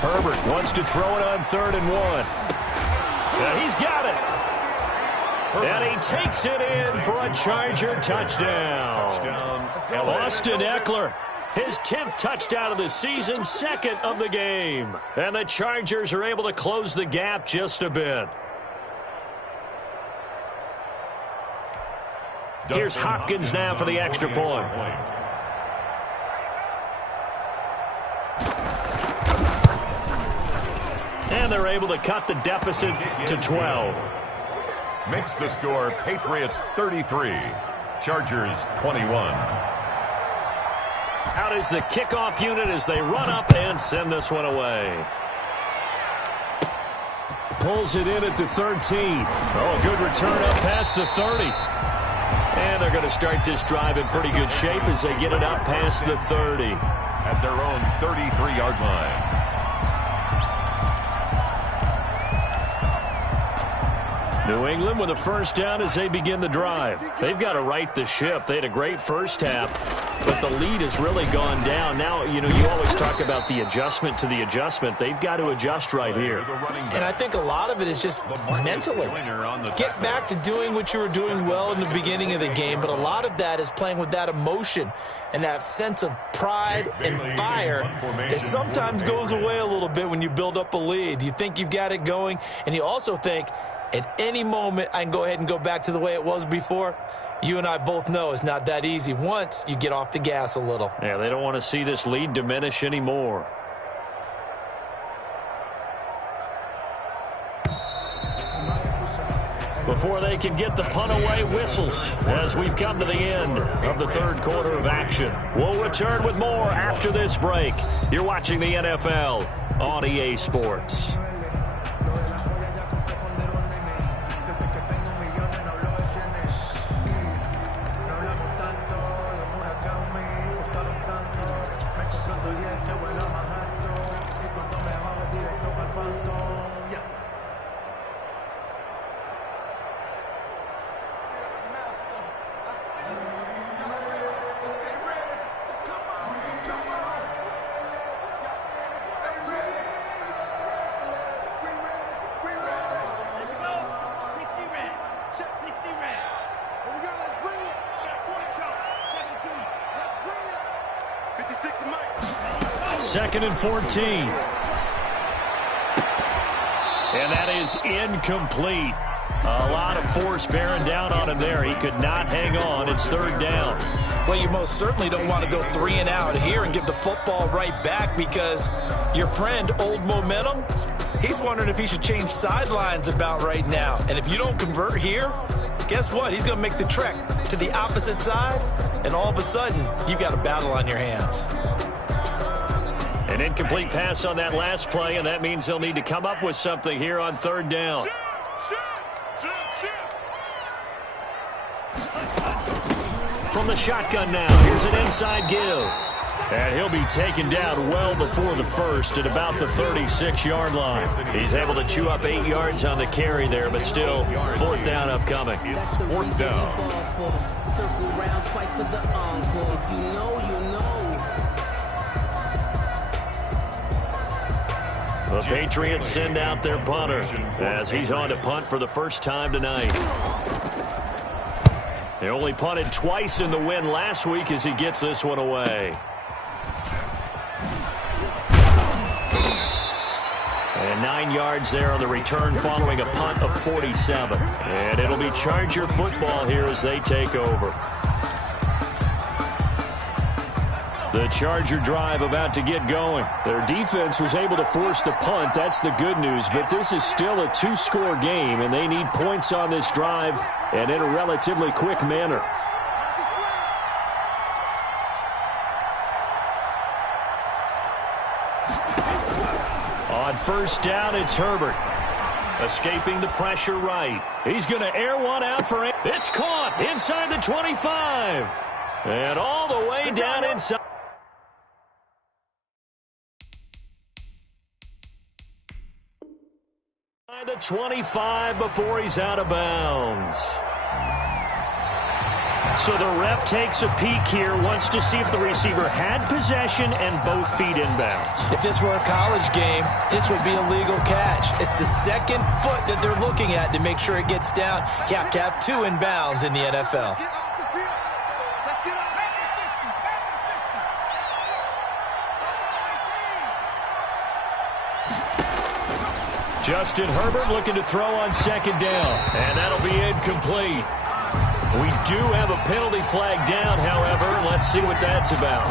Herbert wants to throw it on 3rd and 1. And he's got it. And he takes it in for a Charger touchdown. Austin Eckler, his 10th touchdown of the season, 2nd of the game. And the Chargers are able to close the gap just a bit. Here's Hopkins now for the extra point. And they're able to cut the deficit to 12. Makes the score Patriots 33, Chargers 21. Out is the kickoff unit as they run up and send this one away. Pulls it in at the 13. Oh, good return up past the 30. And they're going to start this drive in pretty good shape as they get it up past the 30. At their own 33-yard line. New England with a first down as they begin the drive. They've got to right the ship. They had a great first half, but the lead has really gone down. Now, you always talk about the adjustment to the adjustment. They've got to adjust right here. And I think a lot of it is just mentally. Get back to doing what you were doing well in the beginning of the game, but a lot of that is playing with that emotion and that sense of pride and fire that sometimes goes away a little bit when you build up a lead. You think you've got it going, and you also think, at any moment, I can go ahead and go back to the way it was before. You and I both know it's not that easy once you get off the gas a little. Yeah, they don't want to see this lead diminish anymore. Before they can get the punt away, whistles as we've come to the end of the third quarter of action. We'll return with more after this break. You're watching the NFL on EA Sports. Second and 14. And that is incomplete. A lot of force bearing down on him there. He could not hang on. It's 3rd down. Well, you most certainly don't want to go 3 and out here and give the football right back because your friend, Old Momentum, he's wondering if he should change sidelines about right now. And if you don't convert here, guess what? He's going to make the trek to the opposite side, and all of a sudden, you've got a battle on your hands. An incomplete pass on that last play, and that means they'll need to come up with something here on 3rd down. From the shotgun now, here's an inside give. And he'll be taken down well before the first at about the 36-yard line. He's able to chew up 8 yards on the carry there, but still 4th down upcoming. It's 4th down. Circle round twice for the encore. If you know, you know. The Patriots send out their punter as he's on to punt for the first time tonight. They only punted twice in the win last week as he gets this one away. And 9 yards there on the return following a punt of 47. And it'll be Charger football here as they take over. The Charger drive about to get going. Their defense was able to force the punt. That's the good news. But this is still a 2-score game, and they need points on this drive and in a relatively quick manner. On first down, it's Herbert. Escaping the pressure right. He's going to air one out for it. It's caught inside the 25. And all the way down inside. The 25 before he's out of bounds. So the ref takes a peek here, wants to see if the receiver had possession and both feet inbounds. If this were a college game, this would be a legal catch. It's the second foot that they're looking at to make sure it gets down. You have to have 2 inbounds in the NFL. Justin Herbert looking to throw on second down, and that'll be incomplete. We do have a penalty flag down, however. Let's see what that's about.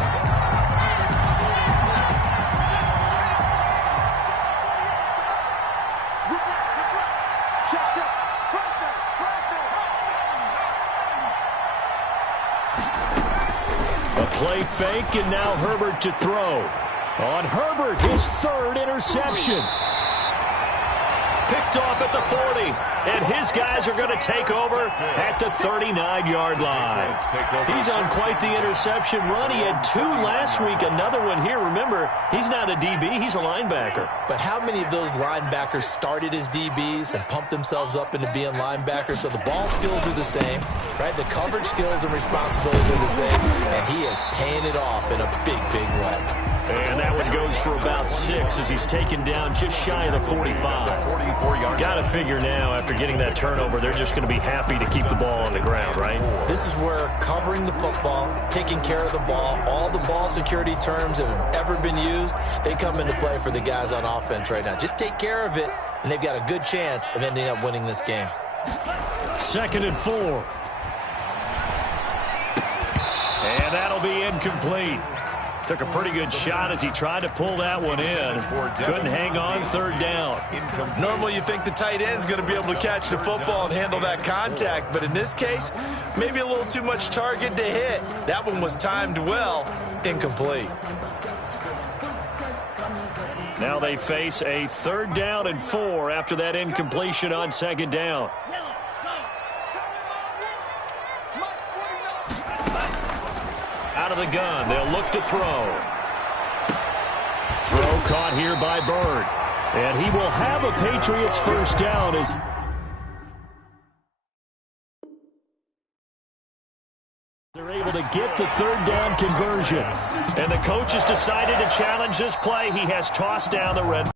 A play fake, and now Herbert to throw. On Herbert, his 3rd interception. Picked off at the 40, and his guys are going to take over at the 39-yard line. He's on quite the interception run. He had 2 last week, another one here. Remember, he's not a DB, he's a linebacker. But how many of those linebackers started as DBs and pumped themselves up into being linebackers? So the ball skills are the same, right? The coverage skills and responsibilities are the same, and he is paying it off in a big, big way. And that one goes for about 6 as he's taken down just shy of the 45. Got to figure now, after getting that turnover, they're just going to be happy to keep the ball on the ground, right? This is where covering the football, taking care of the ball, all the ball security terms that have ever been used, they come into play for the guys on offense right now. Just take care of it, and they've got a good chance of ending up winning this game. 2nd and 4. And that'll be incomplete. Took a pretty good shot as he tried to pull that one in. Couldn't hang on, 3rd down. Normally you think the tight end's going to be able to catch the football and handle that contact, but in this case, maybe a little too much target to hit. That one was timed well, incomplete. Now they face a 3rd down and 4 after that incompletion on 2nd down. Out of the gun, they'll look to throw. Throw caught here by Bird. And he will have a Patriots 1st down as they're able to get the 3rd down conversion. And the coach has decided to challenge this play. He has tossed down the red.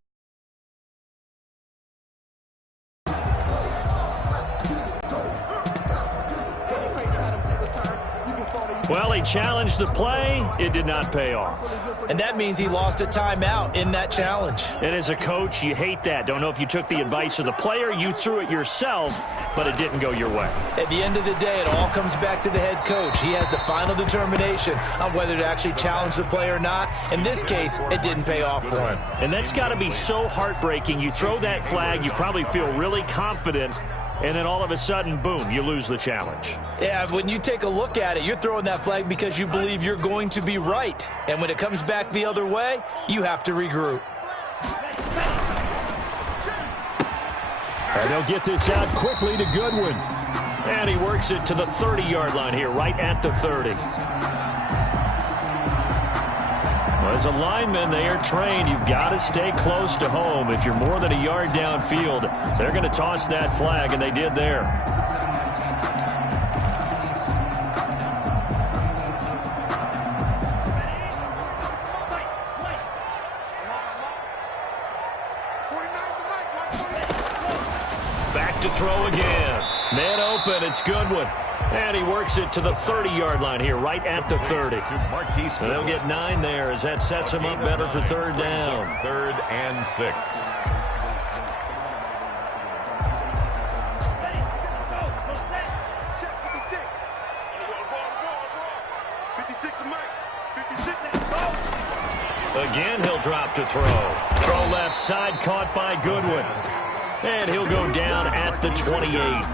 Well, he challenged the play. It did not pay off. And that means he lost a timeout in that challenge. And as a coach, you hate that. Don't know if you took the advice of the player. You threw it yourself, but it didn't go your way. At the end of the day, it all comes back to the head coach. He has the final determination on whether to actually challenge the play or not. In this case, it didn't pay off for him. And that's got to be so heartbreaking. You throw that flag, you probably feel really confident, and then all of a sudden, boom, you lose the challenge. Yeah, when you take a look at it, you're throwing that flag because you believe you're going to be right. And when it comes back the other way, you have to regroup. And they'll get this out quickly to Goodwin. And he works it to the 30-yard line here, right at the 30. As a lineman, they are trained. You've got to stay close to home. If you're more than a yard downfield, they're going to toss that flag, and they did there. Back to throw again. Man open, it's Goodwin. And he works it to the 30-yard line here, right at the 30. And they'll get 9 there as that sets him up better for 3rd down. 3rd and 6. Again, he'll drop to throw. Throw left side, caught by Goodwin. And he'll go down at the 28.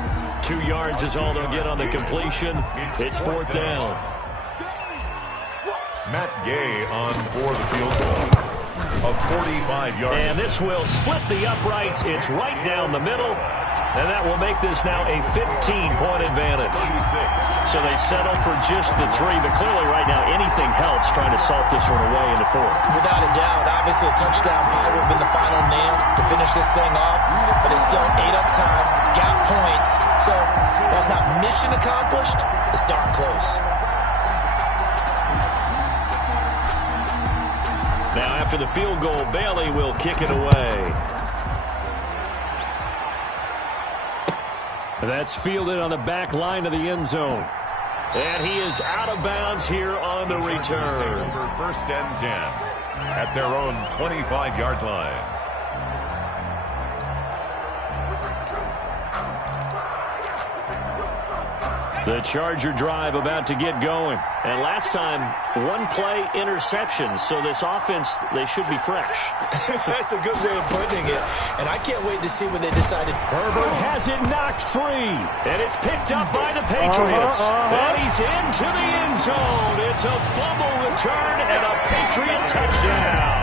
2 yards is all they'll get on the completion. It's 4th down. Matt Gay on for the field goal. A 45-yard. And this will split the uprights. It's right down the middle. And that will make this now a 15-point advantage. So they settle for just the 3, but clearly right now anything helps trying to salt this one away in the 4th. Without a doubt, obviously a touchdown probably would have been the final nail to finish this thing off, but it's still ate up time, got points. So while it's not mission accomplished, it's darn close. Now after the field goal, Bailey will kick it away. That's fielded on the back line of the end zone. And he is out of bounds here on the return. Number 1st and 10 at their own 25-yard line. The Charger drive about to get going. And last time, 1-play interception. So this offense, they should be fresh. That's a good way of putting it. And I can't wait to see when they decided. Herbert has it knocked free. And it's picked up by the Patriots. And he's into the end zone. It's a fumble return and a Patriot touchdown.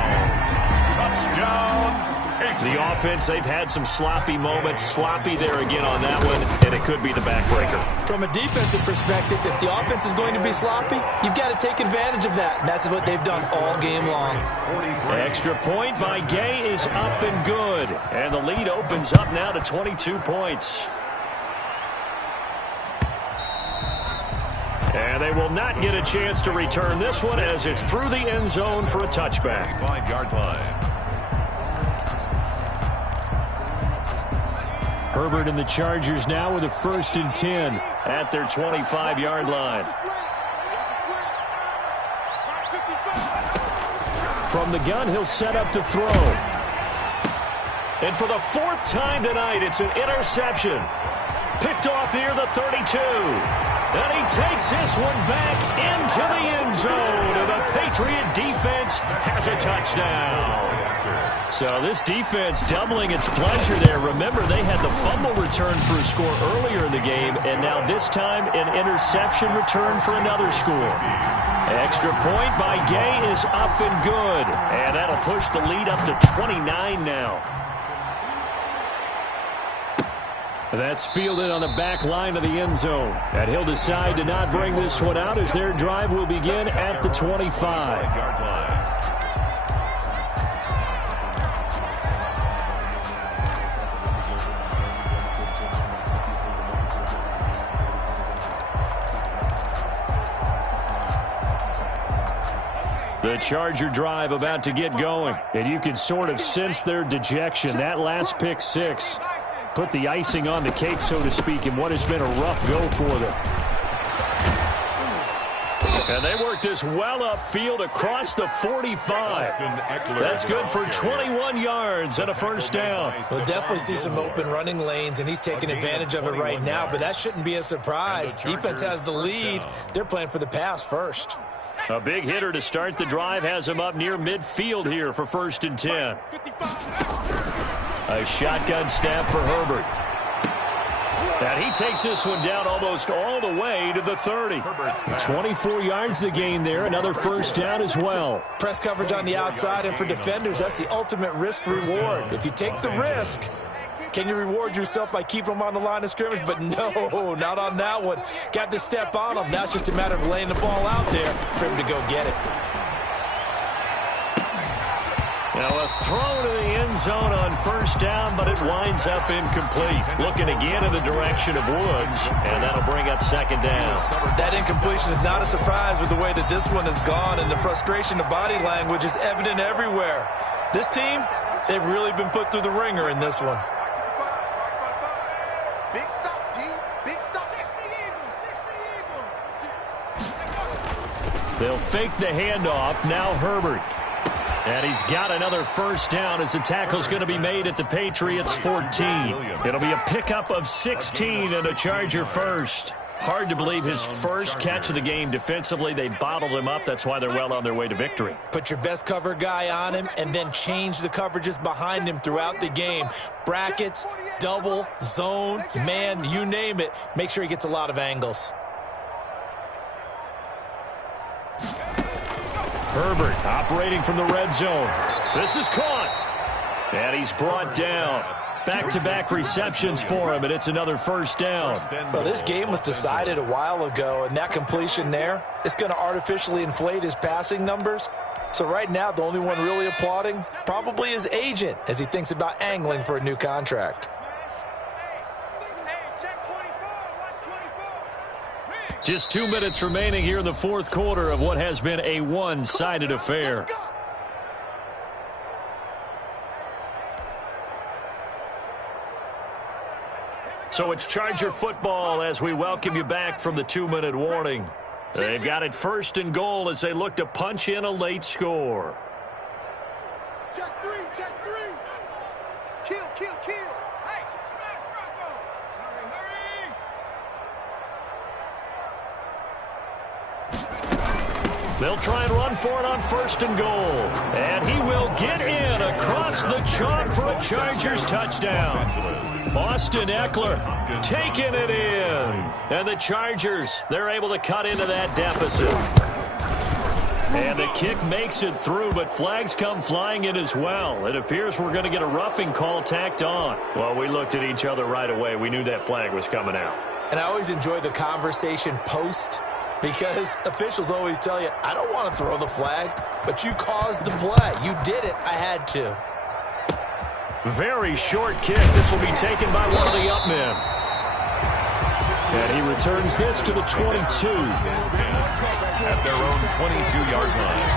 Touchdown. The offense, they've had some sloppy moments. Sloppy there again on that one, and it could be the backbreaker. From a defensive perspective, if the offense is going to be sloppy, you've got to take advantage of that. And that's what they've done all game long. Extra point by Gay is up and good. And the lead opens up now to 22 points. And they will not get a chance to return this one as it's through the end zone for a touchback. 5-yard line. Herbert and the Chargers now with a 1st and 10 at their 25-yard line. From the gun, he'll set up to throw. And for the 4th time tonight, it's an interception. Picked off near the 32. And he takes this one back into the end zone. And the Patriot defense has a touchdown. So this defense doubling its pleasure there. Remember, they had the fumble return for a score earlier in the game, and now this time an interception return for another score. Extra point by Gay is up and good, and that'll push the lead up to 29 now. That's fielded on the back line of the end zone, and he'll decide to not bring this one out as their drive will begin at the 25-yard line. The Charger drive about to get going. And you can sort of sense their dejection. That last pick 6 put the icing on the cake, so to speak, in what has been a rough go for them. And they work this well upfield across the 45. That's good for 21 yards and a 1st down. We'll definitely see some open running lanes, and he's taking advantage of it right now, but that shouldn't be a surprise. Defense has the lead. They're playing for the pass first. A big hitter to start the drive has him up near midfield here for 1st and 10. A shotgun snap for Herbert. And he takes this one down almost all the way to the 30. 24 yards to gain there. Another 1st down as well. Press coverage on the outside, and for defenders, that's the ultimate risk-reward. If you take the risk, can you reward yourself by keeping them on the line of scrimmage? But no, not on that one. Got to step on them. Now it's just a matter of laying the ball out there for him to go get it. Now a throw to the end zone on 1st down, but it winds up incomplete. Looking again in the direction of Woods, and that'll bring up 2nd down. That incompletion is not a surprise with the way that this one has gone, and the frustration of body language is evident everywhere. This team, they've really been put through the ringer in this one. Big stop, G. Big stop. They'll fake the handoff. Now Herbert. And he's got another 1st down as the tackle's going to be made at the Patriots 14. It'll be a pickup of 16 and a Charger 1st. Hard to believe his 1st catch of the game defensively. They bottled him up. That's why they're well on their way to victory. Put your best cover guy on him and then change the coverages behind him throughout the game. Brackets, double, zone, man, you name it. Make sure he gets a lot of angles. Herbert operating from the red zone. This is caught. And he's brought down. Back-to-back receptions for him, and it's another first down. Well, this game was decided a while ago, and that completion there is going to artificially inflate his passing numbers. So right now, the only one really applauding probably his agent as he thinks about angling for a new contract. Just 2 minutes remaining here in the fourth quarter of what has been a one-sided affair. So it's Charger football as we welcome you back from the 2-minute warning. They've got it first and goal as they look to punch in a late score. Check three. Kill. Hey, smash Bronco. Hurry. They'll try and run for it on first and goal. And he will get in across the chalk for a Chargers touchdown. Austin Eckler taking it in. And the Chargers, they're able to cut into that deficit. And the kick makes it through, but flags come flying in as well. It appears we're going to get a roughing call tacked on. Well, we looked at each other right away. We knew that flag was coming out. And I always enjoy the conversation post, because officials always tell you, I don't want to throw the flag, but you caused the play. You did it. I had to. Very short kick. This will be taken by one of the up men. And he returns this to the 22. At their own 22-yard line.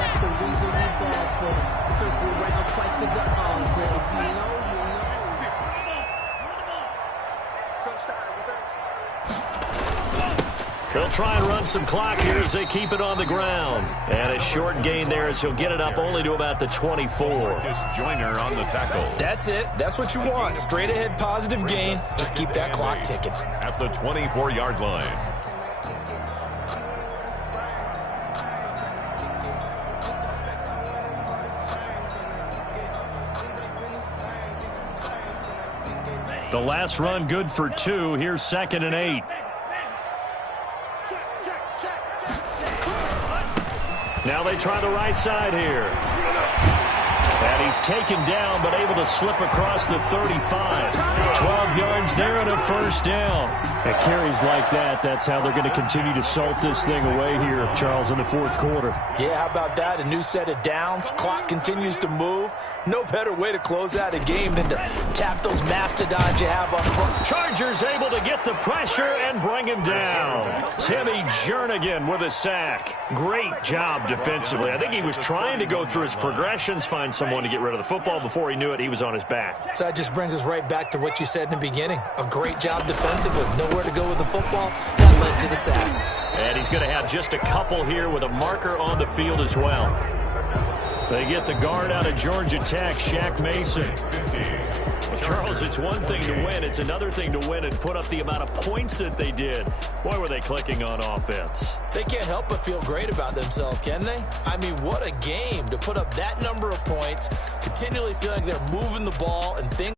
That's the reason we ball for. Circle round twice for the encore. If you know, Touchdown, defense. They'll try and run some clock here as they keep it on the ground. And a short gain there as he'll get it up only to about the 24. Joyner on the tackle. That's it. That's what you want. Straight ahead positive gain. Just keep that clock ticking. At the 24-yard line. The last run good for 2. Here's 2nd and 8. Now they try the right side here. And he's taken down, but able to slip across the 35. 12 yards there and a first down. At carries like that, that's how they're going to continue to salt this thing away here, Charles, in the fourth quarter. Yeah, how about that? A new set of downs. Clock continues to move. No better way to close out a game than to tap those mastodons you have up front. Chargers able to get the pressure and bring him down. Timmy Jernigan with a sack. Great job defensively. I think he was trying to go through his progressions, find someone to get rid of the football. Before he knew it, he was on his back. So that just brings us right back to what you said in the beginning. A great job defensively. Nowhere to go with the football. That led to the sack. And he's going to have just a couple here with a marker on the field as well. They get the guard out of Georgia Tech, Shaq Mason. Charles, it's one thing to win. It's another thing to win and put up the amount of points that they did. Boy, were they clicking on offense. They can't help but feel great about themselves, can they? I mean, what a game to put up that number of points, continually feeling like they're moving the ball and things.